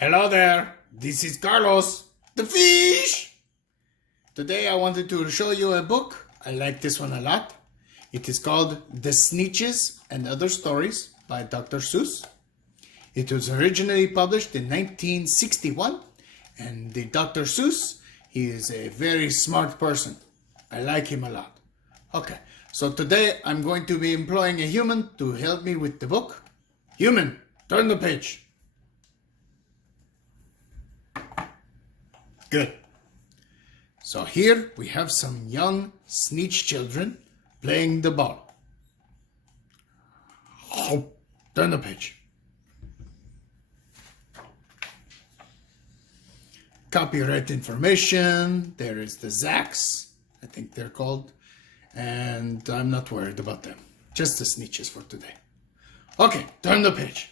Hello there, this is Carlos, the FEESH. Today I wanted to show you a book. I like this one a lot. It is called The Sneetches and Other Stories by Dr. Suess. It was originally published in 1961, and the Dr. Suess, he is a very smart person. I like him a lot. Okay, so today I'm going to be employing a human to help me with the book. Human, turn the page. Good. So here we have some young Sneetch children playing the ball. Turn the page. Copyright information. There is the Zacks, I think they're called. And I'm not worried about them. Just the Sneetches for today. Okay, turn the page.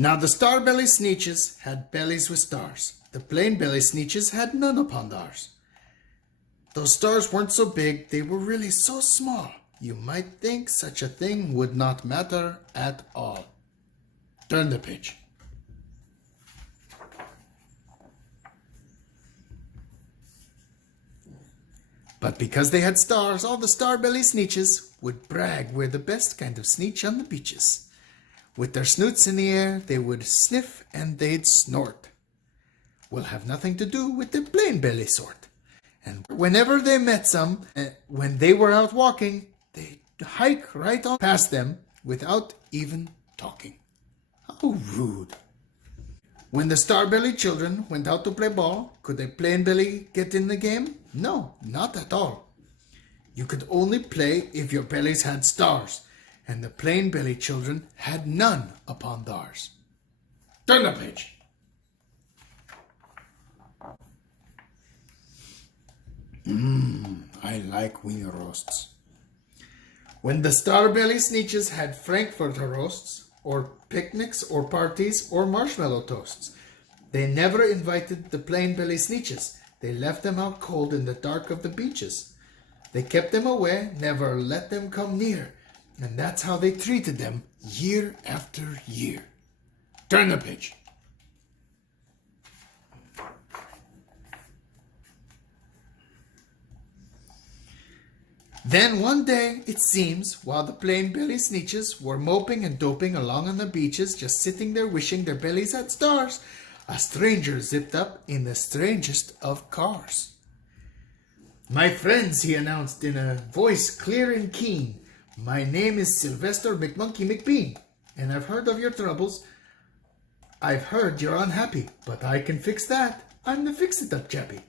Now the Starbelly Sneetches had bellies with stars. The plain belly Sneetches had none upon thars. Those stars weren't so big, they were really so small. You might think such a thing would not matter at all. Turn the page. But because they had stars, all the Starbelly Sneetches would brag we're the best kind of Sneetch on the beaches. With their snoots in the air, they would sniff and they'd snort. Will have nothing to do with the plain belly sort. And whenever they met some, when they were out walking, they'd hike right on past them without even talking. How rude. When the Starbelly children went out to play ball, could a plain belly get in the game? No, not at all. You could only play if your bellies had stars. And the plain belly children had none upon thars. Turn the page. I like wiener roasts. When the Starbelly Sneetches had Frankfurter roasts, or picnics, or parties, or marshmallow toasts, they never invited the plain belly Sneetches. They left them out cold in the dark of the beaches. They kept them away, never let them come near. And that's how they treated them year after year. Turn the page. Then one day, it seems, while the plain belly Sneetches were moping and doping along on the beaches, just sitting there wishing their bellies had stars, a stranger zipped up in the strangest of cars. My friends, he announced in a voice clear and keen, my name is Sylvester McMonkey McBean, and I've heard of your troubles. I've heard you're unhappy, but I can fix that. I'm the fix-it-up chappie.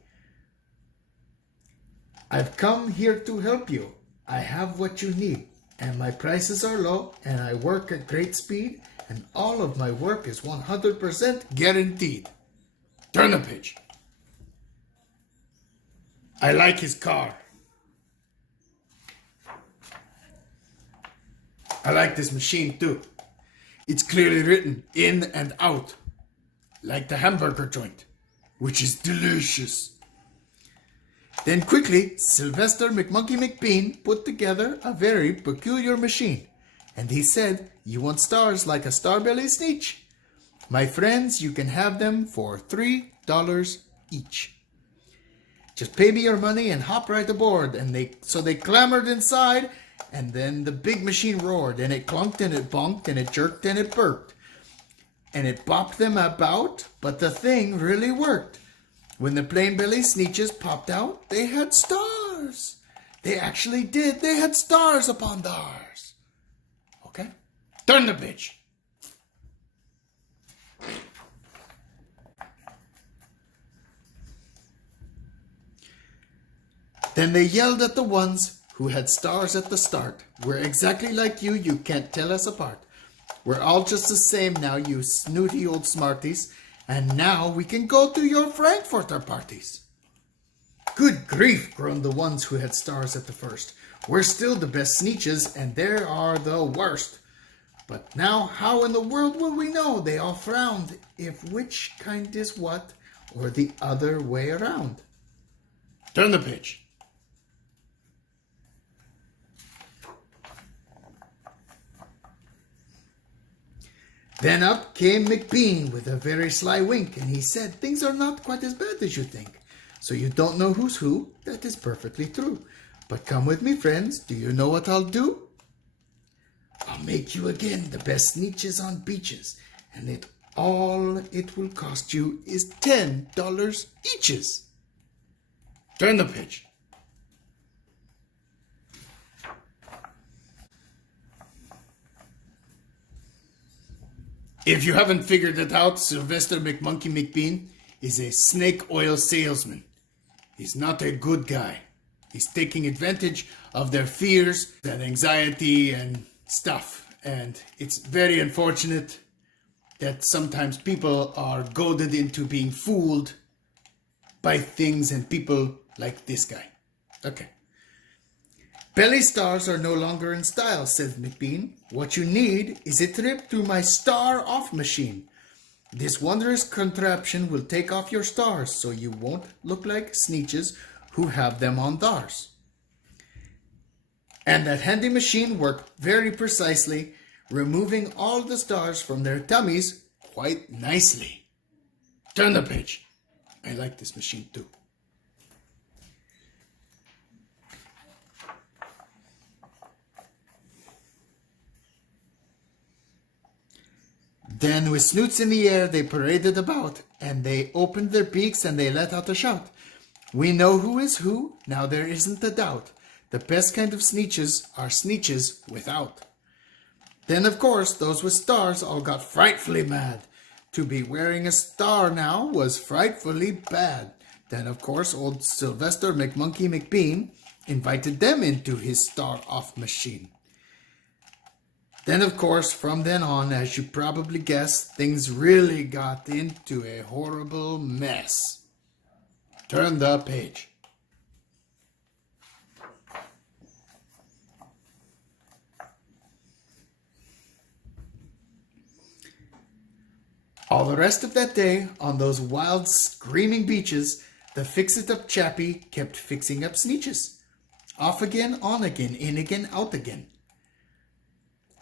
I've come here to help you. I have what you need, and my prices are low, and I work at great speed, and all of my work is 100% guaranteed. Turn the page. I like his car. I like this machine too. It's clearly written in and out, like the hamburger joint, which is delicious. Then quickly, Sylvester McMonkey McBean put together a very peculiar machine. And he said, you want stars like a Starbelly Sneetch? My friends, you can have them for $3 each. Just pay me your money and hop right aboard. And so they clambered inside. And then the big machine roared, and it clunked, and it bonked, and it jerked, and it burped. And it bopped them about, but the thing really worked. When the plain belly Sneetches popped out, they had stars. They actually did. They had stars upon thars. Okay? Turn the page. Then they yelled at the ones who had stars at the start. We're exactly like you, you can't tell us apart. We're all just the same now, you snooty old smarties, and now we can go to your Frankfurter parties. Good grief, groaned the ones who had stars at the first. We're still the best Sneetches, and they are the worst. But now how in the world will we know? They all frowned, if which kind is what, or the other way around. Turn the page. Then up came McBean with a very sly wink, and he said, "Things are not quite as bad as you think. So you don't know who's who? That is perfectly true. But come with me, friends. Do you know what I'll do? I'll make you again the best Sneetches on beaches, and all it will cost you is $10 eaches." Turn the page. If you haven't figured it out, Sylvester McMonkey McBean is a snake oil salesman. He's not a good guy. He's taking advantage of their fears and anxiety and stuff. And it's very unfortunate that sometimes people are goaded into being fooled by things and people like this guy. Okay. "Belly stars are no longer in style," said McBean. "What you need is a trip through my star-off machine. This wondrous contraption will take off your stars so you won't look like Sneetches who have them on thars." And that handy machine worked very precisely, removing all the stars from their tummies quite nicely. Turn the page. I like this machine too. Then with snoots in the air they paraded about, and they opened their beaks and they let out a shout. "We know who is who, now there isn't a doubt. The best kind of Sneetches are Sneetches without." Then of course those with stars all got frightfully mad. To be wearing a star now was frightfully bad. Then of course old Sylvester McMonkey McBean invited them into his star-off machine. Then, of course, from then on, as you probably guessed, things really got into a horrible mess. Turn the page. All the rest of that day, on those wild, screaming beaches, the fix-it-up chappie kept fixing up Sneetches. Off again, on again, in again, out again.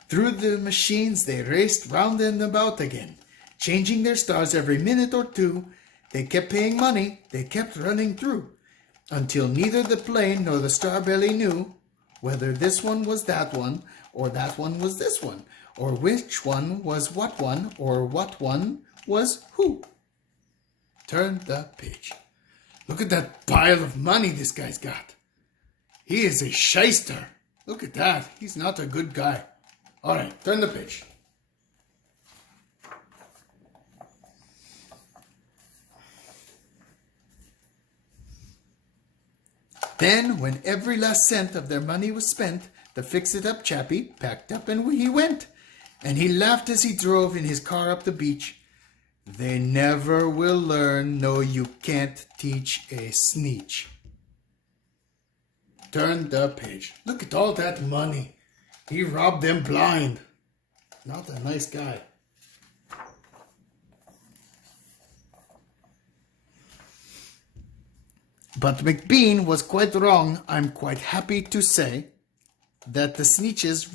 Through the machines they raced round and about again, changing their stars every minute or two. They kept paying money, they kept running through, until neither the plane nor the Starbelly knew whether this one was that one, or that one was this one, or which one was what one, or what one was who. Turn the page. Look at that pile of money this guy's got. He is a shyster. Look at that. He's not a good guy. All right, turn the page. Then, when every last cent of their money was spent, the fix-it-up chappie packed up and he went. And he laughed as he drove in his car up the beach. They never will learn, no, you can't teach a Sneetch. Turn the page. Look at all that money. He robbed them blind. Not a nice guy. But McBean was quite wrong. I'm quite happy to say that the Sneetches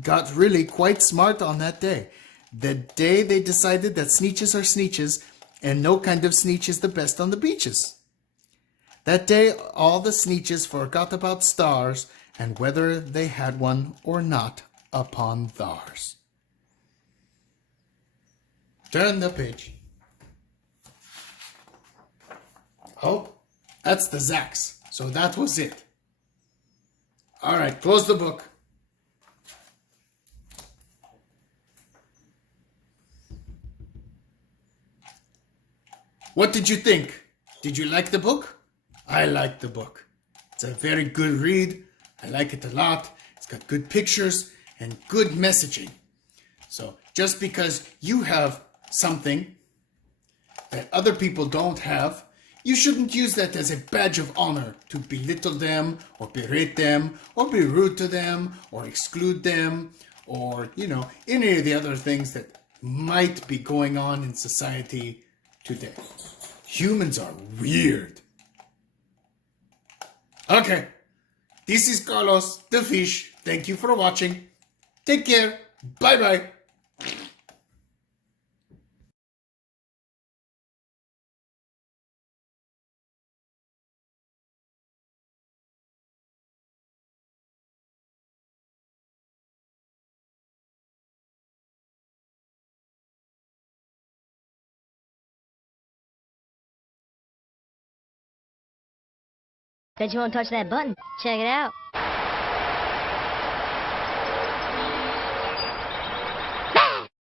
got quite smart on that day. The day they decided that Sneetches are Sneetches and no kind of Sneetch is the best on the beaches. That day all the Sneetches forgot about stars and whether they had one or not upon thars. Turn the page. Oh, that's the Zacks. So that was it. All right, close the book. What did you think? Did you like the book? I liked the book. It's a very good read. I like it a lot. It's got good pictures and good messaging. So just because you have something that other people don't have, you shouldn't use that as a badge of honor to belittle them or berate them or be rude to them or exclude them or, any of the other things that might be going on in society today. Humans are weird. Okay, this is Carlos, the fish. Thank you for watching. Take care. Bye-bye. Bet you won't touch that button. Check it out.